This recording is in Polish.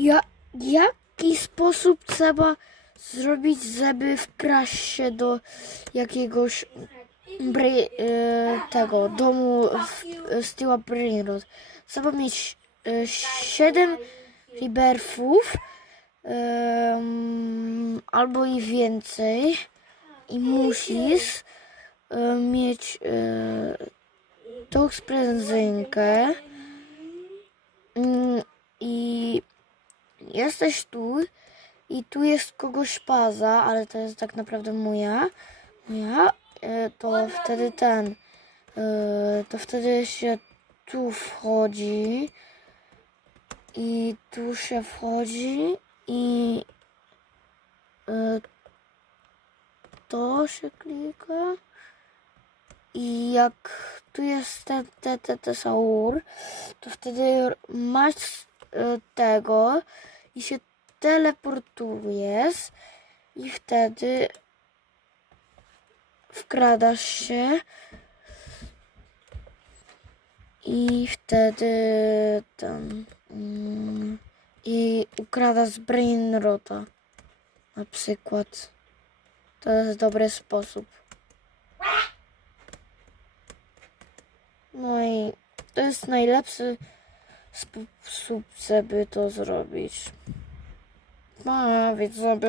Ja, jaki sposób trzeba zrobić, żeby wkraść się do jakiegoś bry, e, tego domu tyła Brainrod? Trzeba mieć e, 7 riberfów em, albo i więcej i musisz e, mieć e, tą sprężynkę Mm, i jesteś tu i tu jest kogoś paza, ale to jest tak naprawdę moja, moja, e, to wtedy ten, e, to wtedy się tu wchodzi i tu się wchodzi i e, to się klika i jak tu jest ten te, te, tesaur, to wtedy masz tego i się teleportujesz i wtedy wkradasz się i wtedy ten mm, i ukradasz brainrota na przykład. To jest dobry sposób. No i to jest najlepszy sposób, żeby to zrobić. No, widzowie.